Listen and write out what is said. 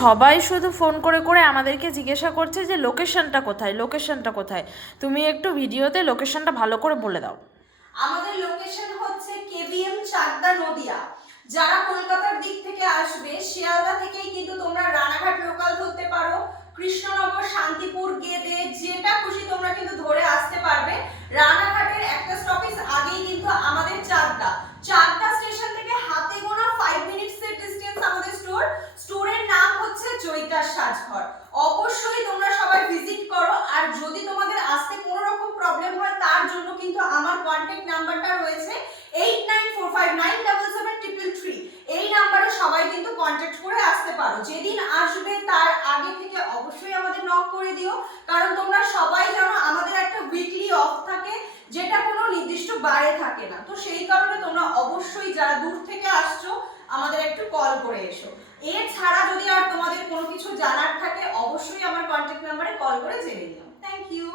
সবাই শুধু ফোন করে করে আমাদেরকে জিজ্ঞাসা করছে যে লোকেশনটা কোথায়, লোকেশনটা কোথায়। তুমি একটু ভিডিওতে লোকেশনটা ভালো করে বলে দাও। আমাদের লোকেশন হচ্ছে কেবিএম চাকদা নদিয়া। যারা কলকাতার দিক থেকে আসবে শিয়ালদা থেকেই কিন্তু তোমরা রানাঘাট লোকাল ধরতে পারো, কৃষ্ণনগর, শান্তিপুর, গেদে, যেটা খুশি তোমরা কিন্তু ধরে আসতে পারবে। রানাঘাটের একটা স্টপেজ আগেই কিন্তু আমাদের চাকদা স্টেশন থেকে হাতে গোনা 5 মিনিটসের ডিসটেন্স আমাদের স্টোরের নাম হচ্ছে জয়িতার সাজঘর। অবশ্যই তোমরা সবাই ভিজিট করো। আর যদি তোমাদের আসতে কোনো রকম প্রবলেম হয় তার জন্য কিন্তু আমার কন্টাক্ট নাম্বারটা রয়েছে 8945977333। এই নাম্বারে সবাই কিন্তু কন্টাক্ট করে আসতে পারো। যেদিন আসবে তার আগে থেকে অবশ্যই আমাদের নক করে দিও, কারণ তোমরা সবাই জানো আমাদের একটা উইকলি অফ থাকে, যেটা কোনো নির্দিষ্ট বারে থাকে না। তো সেই কারণে তোমরা অবশ্যই যারা দূর থেকে আসছো আমাদের একটু কল করে এসো। এছাড়া যদি আর তোমাদের কোনো কিছু জানার থাকে অবশ্যই আমার কন্টাক্ট নাম্বারে কল করে জেনে নিও। Thank you.